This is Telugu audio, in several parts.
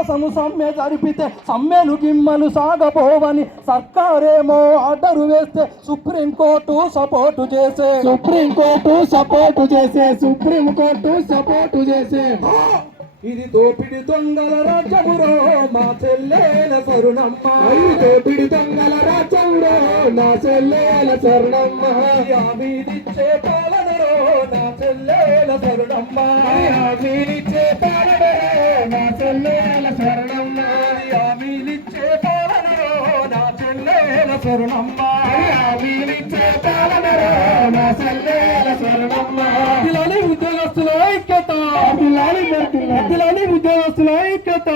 కోసం సమ్మె జరిపితే సమ్మెలు గిమ్మలు సాగబోవని సర్కారేమో ఆర్డరు వేస్తే సుప్రీంకోర్టు సపోర్టు చేసే ఇది దోపిడి దొంగల రాజ్యమురో మా చెల్లెల సరుణమ్మ దోపిడి దొంగల రాజ్యమురో నా చెల్లెల సరుణమ్మ మీరిచ్చే పాలనరో నా చెల్లెల సరుణమ్మ మీరిచ్చే పాలనరో నా చెల్లెల సరుణమ్మ మీరిచ్చే పాలనరో నా చెల్లెల సరుణమ్మ మీరిచ్చే పాలనరో నా చెల్లెల సరుణమ్మ పిల్లని ఉద్యోగస్తుల ఐక్యత వర్తిల్లాలి ఉద్యోగస్తుల ఐక్యత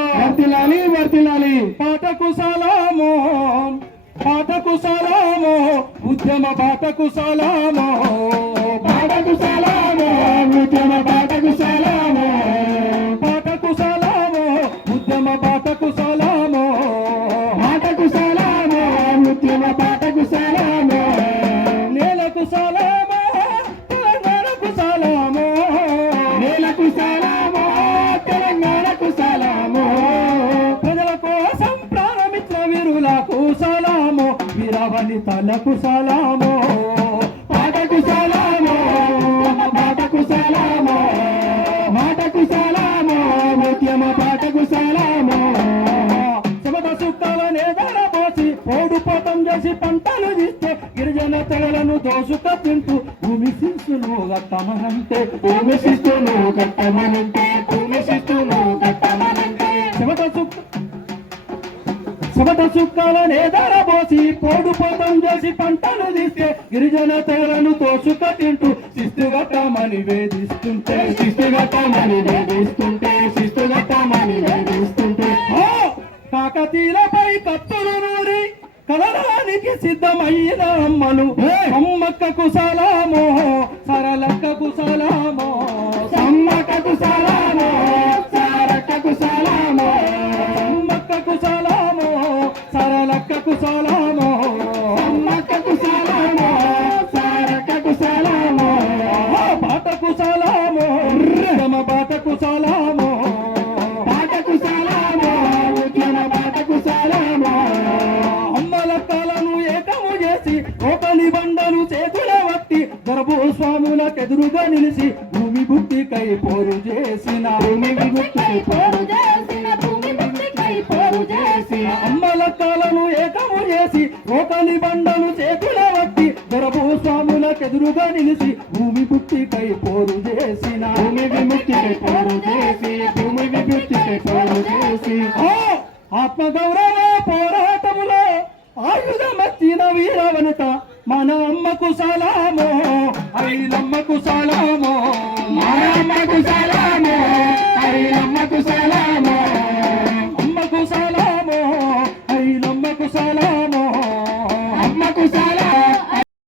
వర్తిల్లాలి పాటకు సలామో ఉద్యమ బాటకు సలామో ఉద్యమ బాటకు సలామో పాటకు సలామో ఉద్యమ బాటకు సలామో ఉద్యమ బాటకు సలామో నేలకు సలామో తెలంగాణకు సలామో నేలకు సలామో తెలంగాణకు సలామో ప్రజల కోసం ప్రాణమిత్ర వీరులకు సలామో వీరవనితలకు సలామో పాటకు సలామో బాటకు సలామో ఉద్యమ బాటకు సలామో చెమట సుక్కలనే ధరపోసి పోడుపోతం చేసి పంటలు తీస్తే గిరిజన తెగలను దోసుక తింటూ భూమి శిస్తును గట్టమనంటే చెమట సుక్కలనే ధరపోసి పోడుపోతం చేసి పంటలు తీస్తే గిరిజన తెగలను దోసుక తింటూ శిస్తు గట్టమని వేధిస్తుంటే కాకతీలపై కత్తులు నూరి కలరానికి సిద్ధమైన అమ్మలు అమ్మక్కకు సలామో సరళక్కకు సలామో సమ్మక్కకు సలామో సారక్కకు సలామో అమ్మక్కకు సలామో సరళక్కకు సలామో సమ్మక్కకు సలామో సారక్కకు సలామో బాటకు సలామో తమ బాటకు సలామో ఉద్యమ బాటకు సలామో అమ్మలక్కలను ఏకము చేసి ఒకని బండలు చేతుల వట్టి గర్భస్వాములకెదురుగా నిలిచి భూమి బుద్ధికై పోరు చేసిన అమ్మలక్కలను ఏకము చేసి ఒకని బండలు చేతుల వట్టి గర్భస్వాములకెదురుగా నిలిచి భూమి బుద్ధికై పోరు చేసిన ఆత్మగౌరవ పోరాటములో ఆయుధమర్చిన వీరవనిత మన అమ్మకు సలామో ఐలమ్మకు సలామో అమ్మకు సలామో